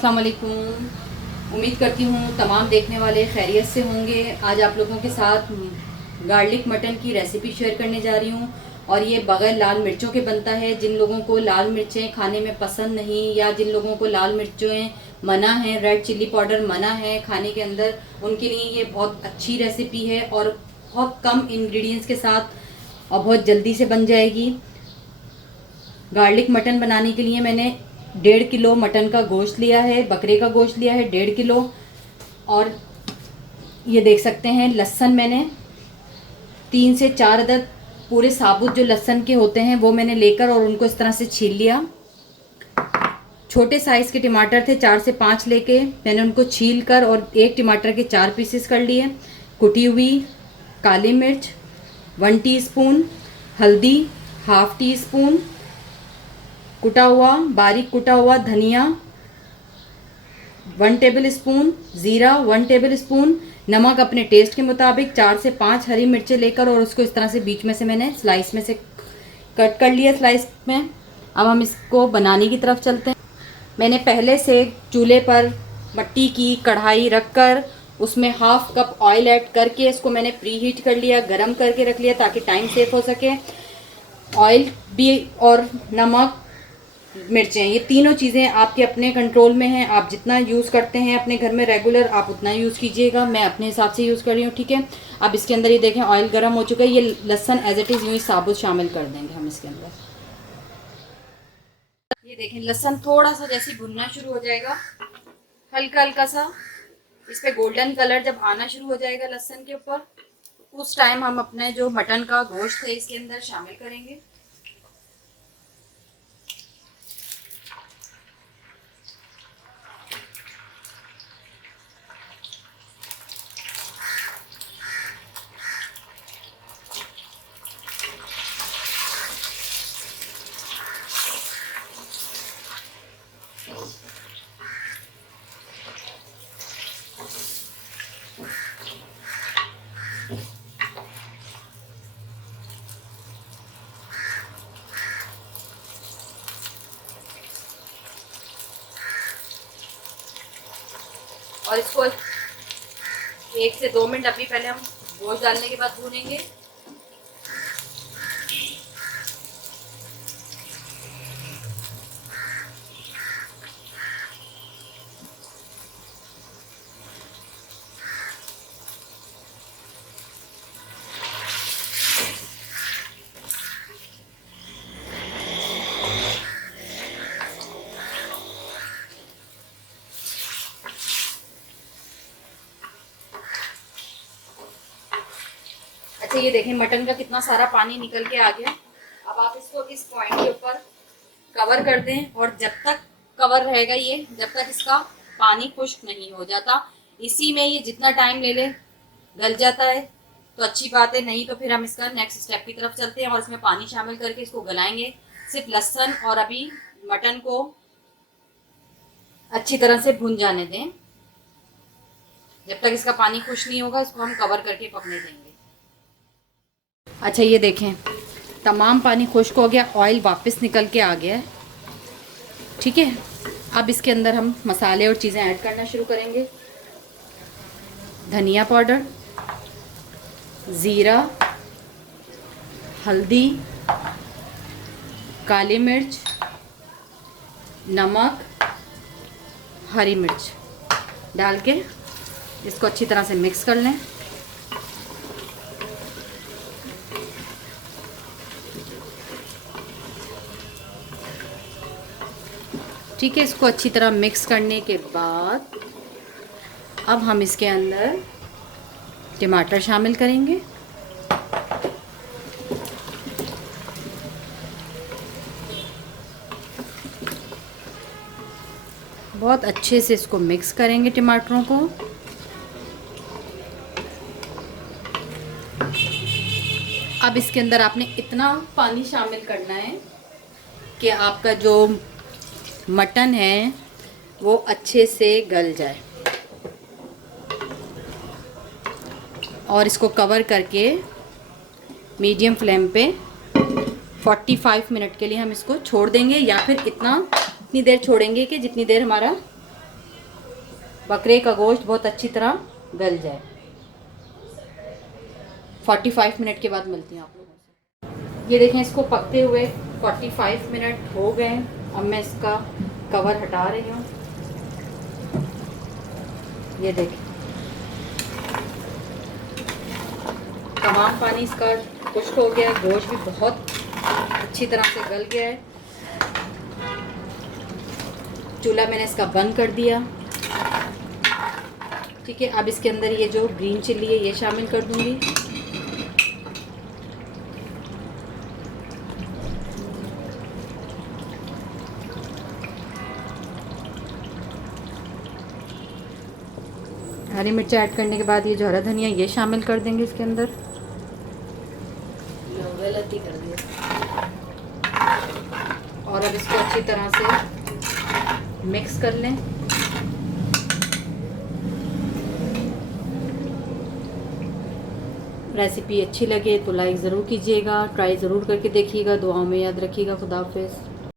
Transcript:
अस्सलाम वालेकुम। उम्मीद करती हूँ तमाम देखने वाले खैरियत से होंगे। आज आप लोगों के साथ गार्लिक मटन की रेसिपी शेयर करने जा रही हूँ और ये बग़ैर लाल मिर्चों के बनता है। जिन लोगों को लाल मिर्चें खाने में पसंद नहीं या जिन लोगों को लाल मिर्चें मना है, रेड चिल्ली पाउडर मना है खाने के अंदर, उनके लिए ये बहुत अच्छी रेसिपी है और बहुत कम इंग्रेडिएंट्स के साथ और बहुत जल्दी से बन जाएगी। गार्लिक मटन बनाने के लिए मैंने 1.5 किलो मटन का गोश्त लिया है, बकरे का गोश्त लिया है 1.5 किलो। और ये देख सकते हैं लहसुन मैंने 3 से 4 अदद पूरे साबुत जो लहसुन के होते हैं वो मैंने लेकर और उनको इस तरह से छील लिया। छोटे साइज़ के टमाटर थे 4 से 5 लेके मैंने उनको छील कर और एक टमाटर के 4 पीसेस कर लिए। कुटी हुई काली मिर्च 1 टीस्पून, हल्दी 1/2 टीस्पून, बारीक कुटा हुआ धनिया 1 टेबल स्पून, ज़ीरा 1 टेबल स्पून, नमक अपने टेस्ट के मुताबिक, 4 से 5 हरी मिर्चें लेकर और उसको इस तरह से बीच में से मैंने स्लाइस में से कट कर लिया स्लाइस में। अब हम इसको बनाने की तरफ चलते हैं। मैंने पहले से चूल्हे पर मट्टी की कढ़ाई रखकर उसमें 1/2 कप ऑयल ऐड करके इसको मैंने प्री हीट कर लिया, गरम करके रख लिया ताकि टाइम सेव हो सके। ऑयल भी और नमक, मिर्चें, ये तीनों चीज़ें आपके अपने कंट्रोल में हैं। आप जितना यूज़ करते हैं अपने घर में रेगुलर आप उतना यूज़ कीजिएगा। मैं अपने हिसाब से यूज़ कर रही हूँ, ठीक है। अब इसके अंदर ये देखें ऑयल गर्म हो चुका है। ये लहसुन एज इट इज़ यूँ ही साबुत शामिल कर देंगे हम इसके अंदर। ये देखें लहसुन थोड़ा सा जैसे भुनना शुरू हो जाएगा, हल्का हल्का सा इस पर गोल्डन कलर जब आना शुरू हो जाएगा लहसुन के ऊपर, उस टाइम हम अपने जो मटन का गोश्त है इसके अंदर शामिल करेंगे। और इसको 1 से 2 मिनट अभी पहले हम गोश्त डालने के बाद भूनेंगे। अच्छा ये देखें मटन का कितना सारा पानी निकल के आ गया। अब आप इसको इस पॉइंट के ऊपर कवर कर दें और जब तक कवर रहेगा ये, जब तक इसका पानी खुश्क नहीं हो जाता, इसी में ये जितना टाइम ले ले गल जाता है तो अच्छी बात है, नहीं तो फिर हम इसका नेक्स्ट स्टेप की तरफ चलते हैं और इसमें पानी शामिल करके इसको गलाएंगे। सिर्फ लहसुन और अभी मटन को अच्छी तरह से भून जाने दें। जब तक इसका पानी खुश्क नहीं होगा इसको हम कवर करके पकने देंगे। अच्छा ये देखें तमाम पानी खुश्क हो गया, ऑयल वापस निकल के आ गया है, ठीक है। अब इसके अंदर हम मसाले और चीज़ें ऐड करना शुरू करेंगे। धनिया पाउडर, ज़ीरा, हल्दी, काली मिर्च, नमक, हरी मिर्च डाल के इसको अच्छी तरह से मिक्स कर लें। ठीक है, इसको अच्छी तरह मिक्स करने के बाद अब हम इसके अंदर टमाटर शामिल करेंगे। बहुत अच्छे से इसको मिक्स करेंगे टमाटरों को। अब इसके अंदर आपने इतना पानी शामिल करना है कि आपका जो मटन है वो अच्छे से गल जाए और इसको कवर करके मीडियम फ्लेम पे 45 मिनट के लिए हम इसको छोड़ देंगे, या फिर इतनी देर छोड़ेंगे कि जितनी देर हमारा बकरे का गोश्त बहुत अच्छी तरह गल जाए। 45 मिनट के बाद मिलती हूँ आप लोगों से। ये देखें, इसको पकते हुए 45 मिनट हो गए। अब मैं इसका कवर हटा रही हूँ। ये देखें, तमाम पानी इसका खुश्क हो गया, गोश्त भी बहुत अच्छी तरह से गल गया है। चूल्हा मैंने इसका बंद कर दिया। ठीक है, अब इसके अंदर ये जो ग्रीन चिल्ली है ये शामिल कर दूंगी। हरी मिर्च ऐड करने के बाद ये जो हरा धनिया ये शामिल कर देंगे इसके अंदर। गलती कर दी। और अब इसको अच्छी तरह से मिक्स कर लें। रेसिपी अच्छी लगे तो लाइक ज़रूर कीजिएगा, ट्राई ज़रूर करके देखिएगा। दुआओं में याद रखिएगा। खुदा हाफिज़।